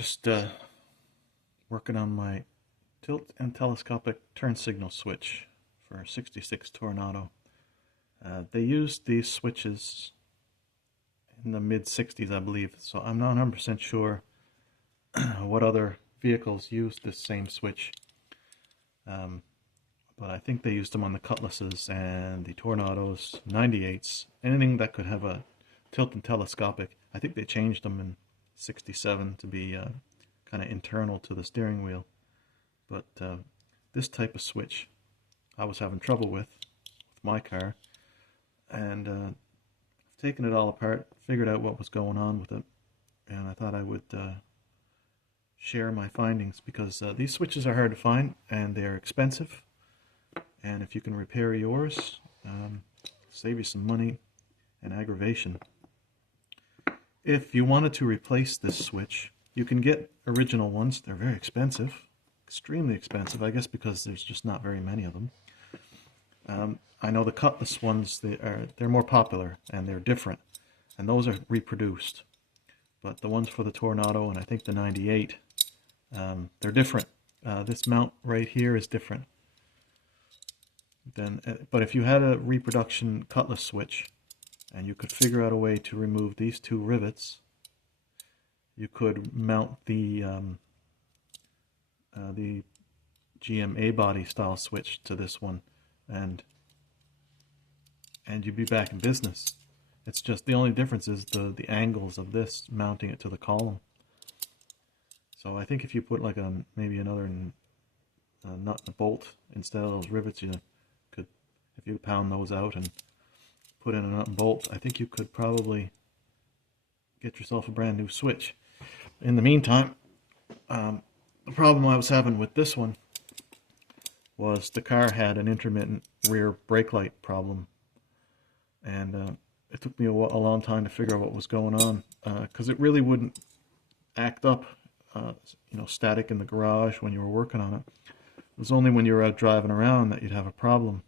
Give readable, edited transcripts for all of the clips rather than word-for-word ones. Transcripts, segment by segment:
Just working on my tilt and telescopic turn signal switch for 66 Tornado. They used these switches in the mid 60s, I believe, so I'm not 100% sure what other vehicles used this same switch. But I think they used them on the Cutlasses and the Tornadoes, 98s, anything that could have a tilt and telescopic. I think they changed them in 67 to be kind of internal to the steering wheel. But this type of switch I was having trouble with my car, and I've taken it all apart, figured out what was going on with it, and I thought I would share my findings because these switches are hard to find and they're expensive, and if you can repair yours, save you some money and aggravation. If you wanted to replace this switch, you can get original ones. They're very expensive, extremely expensive, I guess because there's just not very many of them. I know the Cutlass ones, they're more popular and they're different, and those are reproduced. But the ones for the Tornado and I think the 98, they're different. This mount right here is different. But if you had a reproduction Cutlass switch and you could figure out a way to remove these two rivets, you could mount the GM A-body style switch to this one, and you'd be back in business. It's just the only difference is the angles of this mounting it to the column. So I think if you put like maybe another nut and a bolt instead of those rivets, you could, if you pound those out and put in a nut and bolt, I think you could probably get yourself a brand new switch. In the meantime, the problem I was having with this one was the car had an intermittent rear brake light problem, and it took me a long time to figure out what was going on, because it really wouldn't act up, static in the garage when you were working on it. It was only when you were out driving around that you'd have a problem.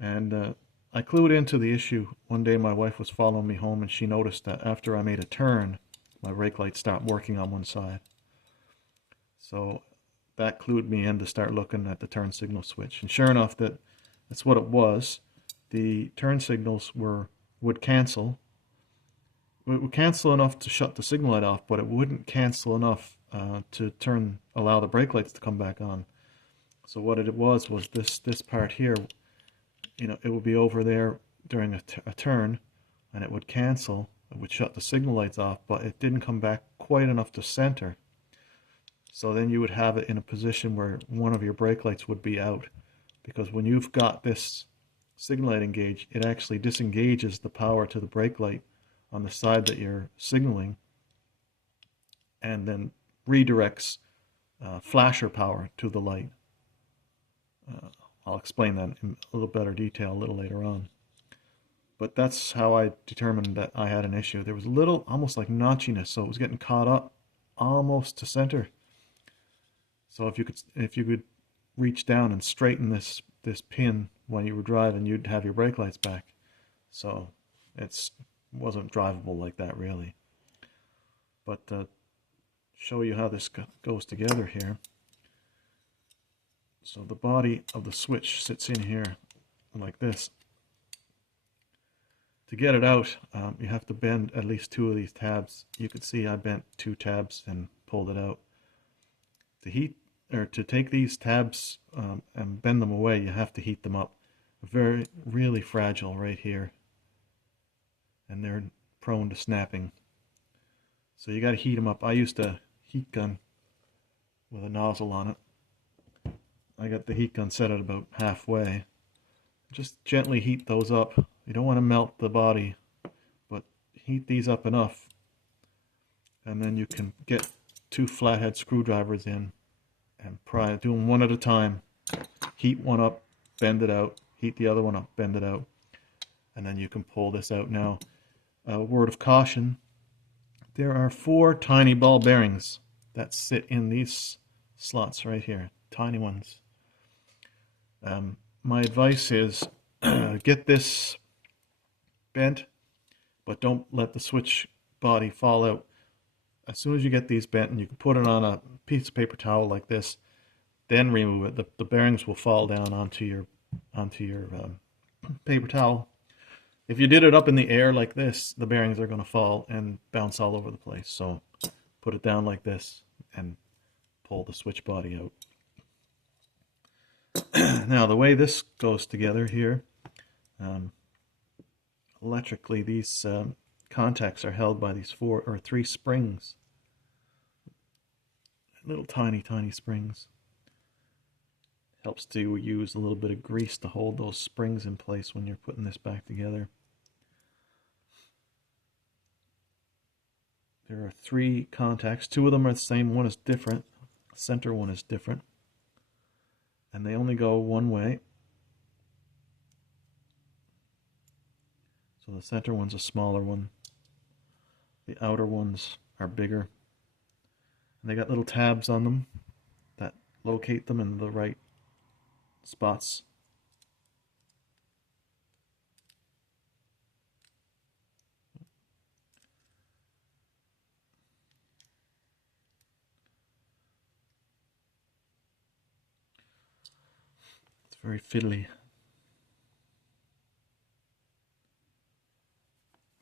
And I clued into the issue. One day my wife was following me home and she noticed that after I made a turn, my brake light stopped working on one side. So that clued me in to start looking at the turn signal switch. And sure enough, that's what it was. The turn signals would cancel. It would cancel enough to shut the signal light off, but it wouldn't cancel enough to allow the brake lights to come back on. So what it was this part here, it would be over there during a turn, and it would cancel. It would shut the signal lights off, but it didn't come back quite enough to center. So then you would have it in a position where one of your brake lights would be out, because when you've got this signal light engaged, it actually disengages the power to the brake light on the side that you're signaling, and then redirects flasher power to the light. I'll explain that in a little better detail a little later on. But that's how I determined that I had an issue. There was a little, almost like notchiness, so it was getting caught up almost to center. So if you could reach down and straighten this pin when you were driving, you'd have your brake lights back. So it wasn't drivable like that really. But to show you how this goes together here. So the body of the switch sits in here like this. To get it out, you have to bend at least two of these tabs. You can see I bent two tabs and pulled it out. To take these tabs and bend them away, you have to heat them up. Really fragile right here, and they're prone to snapping. So you got to heat them up. I used a heat gun with a nozzle on it. I got the heat gun set at about halfway. Just gently heat those up. You don't want to melt the body, but heat these up enough, and then you can get two flathead screwdrivers in and pry, do them one at a time. Heat one up, bend it out, heat the other one up, bend it out, and then you can pull this out. Now, a word of caution, there are 4 tiny ball bearings that sit in these slots right here, tiny ones. My advice is get this bent, but don't let the switch body fall out. as soon as you get these bent, and you can put it on a piece of paper towel like this, then remove it. The bearings will fall down onto your paper towel. If you did it up in the air like this, the bearings are going to fall and bounce all over the place. So put it down like this and pull the switch body out. Now the way this goes together here, electrically, these contacts are held by these 4 or 3 springs, little tiny springs. Helps to use a little bit of grease to hold those springs in place when you're putting this back together. There are 3 contacts. 2 of them are the same, one is different. The center one is different. And they only go one way. So the center one's a smaller one. The outer ones are bigger. And they got little tabs on them that locate them in the right spots. It's very fiddly.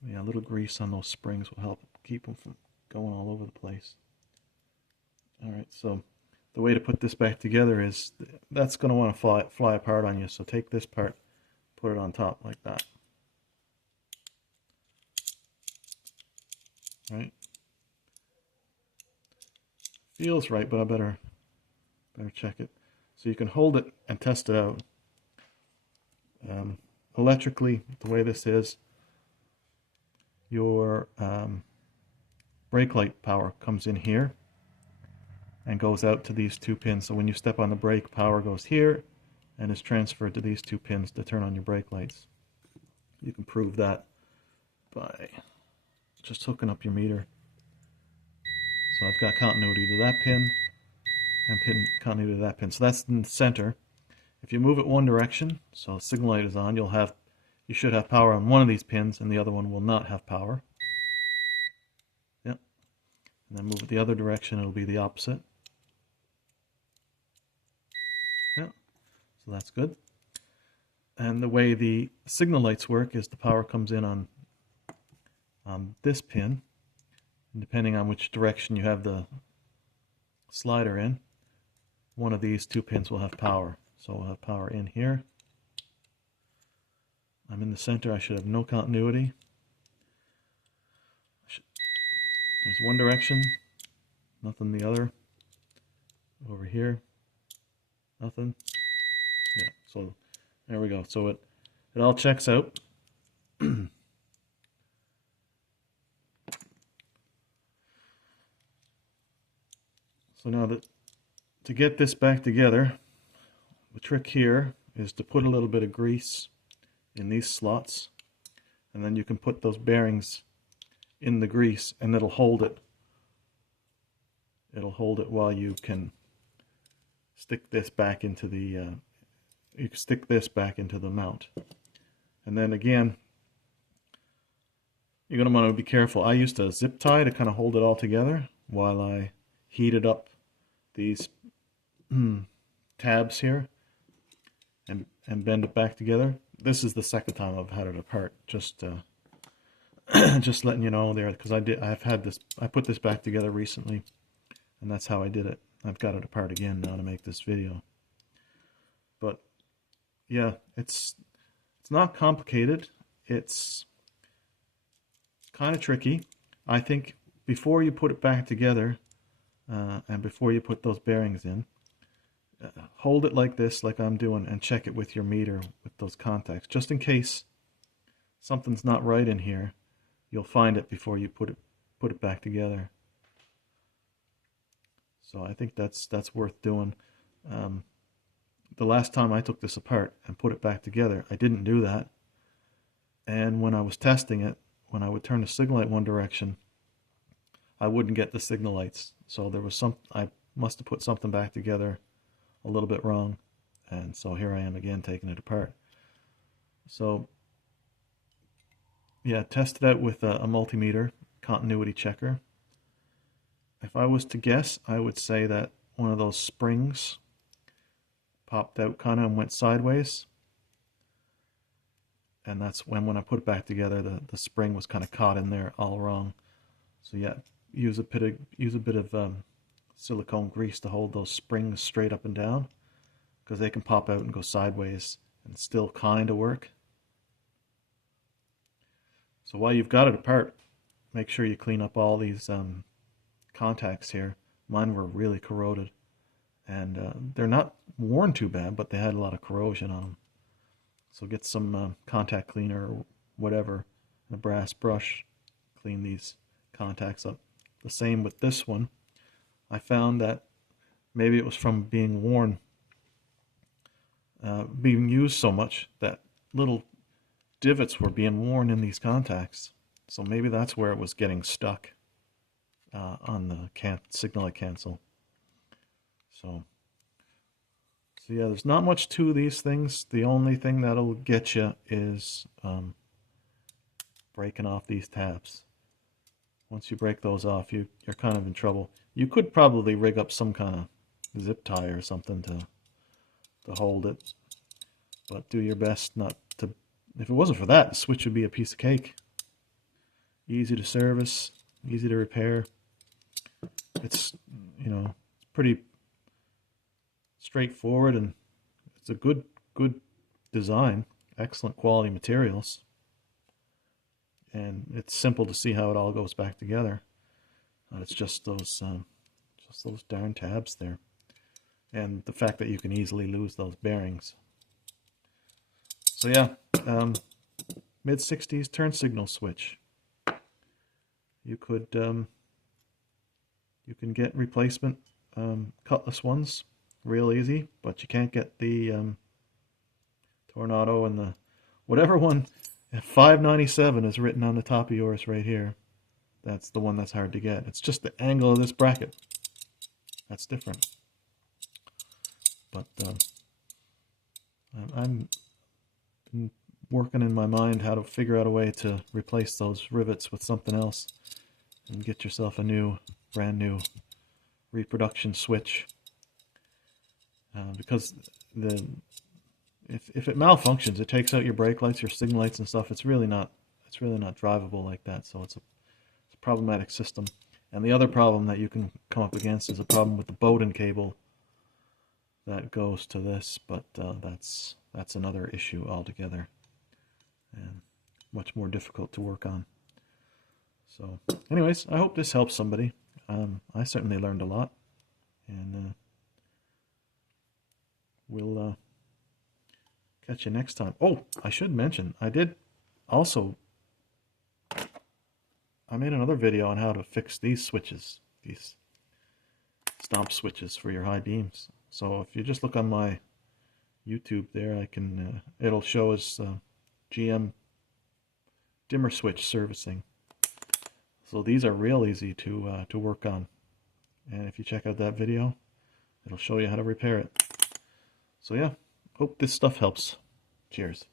Yeah, a little grease on those springs will help keep them from going all over the place. Alright, so the way to put this back together is, that's going to want to fly apart on you, so take this part, put it on top like that. Right? Feels right, but I better check it. So you can hold it and test it out. Electrically, the way this is, your brake light power comes in here and goes out to these 2 pins. So when you step on the brake, power goes here and is transferred to these 2 pins to turn on your brake lights. You can prove that by just hooking up your meter. So I've got continuity to that pin and continuity to that pin. So that's in the center. If you move it one direction, so the signal light is on, you should have power on one of these pins and the other one will not have power. Yep. And then move it the other direction, it'll be the opposite. Yeah, so that's good. And the way the signal lights work is the power comes in on this pin. And depending on which direction you have the slider in, one of these 2 pins will have power. So we'll have power in here. I'm in the center, I should have no continuity. There's one direction, nothing the other. Over here, nothing. Yeah, so there we go. So it all checks out. So now to get this back together, the trick here is to put a little bit of grease in these slots, and then you can put those bearings in the grease and it'll hold it. It'll hold it while you can stick this back into the mount. And then again, you're going to want to be careful. I used a zip tie to kind of hold it all together while I heated up these tabs here and bend it back together. This is the second time I've had it apart. Just just letting you know there, because I put this back together recently, and that's how I did it. I've got it apart again now to make this video. But yeah, it's not complicated. It's kind of tricky. I think before you put it back together and before you put those bearings in, hold it like this, like I'm doing, and check it with your meter with those contacts, just in case something's not right in here. You'll find it before you put it back together. So I think that's worth doing. The last time I took this apart and put it back together, I didn't do that. And when I was testing it, when I would turn the signal light one direction, I wouldn't get the signal lights. So there was I must have put something back together a little bit wrong. And so here I am again taking it apart. So yeah, test it out with a multimeter continuity checker. if I was to guess, I would say that one of those springs popped out kind of and went sideways. And that's when I put it back together, the spring was kind of caught in there all wrong. So yeah, use a bit of silicone grease to hold those springs straight up and down, because they can pop out and go sideways and still kind of work. So while you've got it apart, make sure you clean up all these contacts here. Mine were really corroded, and they're not worn too bad, but they had a lot of corrosion on them. So get some contact cleaner or whatever, and a brass brush, clean these contacts up. The same with this one. I found that maybe it was from being worn, being used so much that little divots were being worn in these contacts. So maybe that's where it was getting stuck on the signal I cancel. So yeah, there's not much to these things. The only thing that'll get you is breaking off these tabs. Once you break those off, you're kind of in trouble. You could probably rig up some kind of zip tie or something to hold it, but do your best not to. If it wasn't for that, the switch would be a piece of cake. Easy to service, easy to repair. It's pretty straightforward, and it's a good design, excellent quality materials, and it's simple to see how it all goes back together. It's just those darn tabs there, and the fact that you can easily lose those bearings. So yeah, mid-60s turn signal switch. You could you can get replacement cutlass ones real easy, but you can't get the Tornado and the whatever one. 597 is written on the top of yours right here. That's the one that's hard to get. It's just the angle of this bracket that's different. But I'm been working in my mind how to figure out a way to replace those rivets with something else and get yourself a brand new reproduction switch. Because if it malfunctions, it takes out your brake lights, your signal lights, and stuff. It's really not drivable like that. So it's a problematic system. And the other problem that you can come up against is a problem with the Bowden cable that goes to this. But that's another issue altogether, and much more difficult to work on. So, anyways, I hope this helps somebody. I certainly learned a lot, and we'll catch you next time. Oh, I should mention, I made another video on how to fix these switches, these stomp switches for your high beams. So if you just look on my YouTube there, I can it'll show us GM dimmer switch servicing. So these are real easy to work on, and if you check out that video, it'll show you how to repair it. So yeah, hope this stuff helps. Cheers.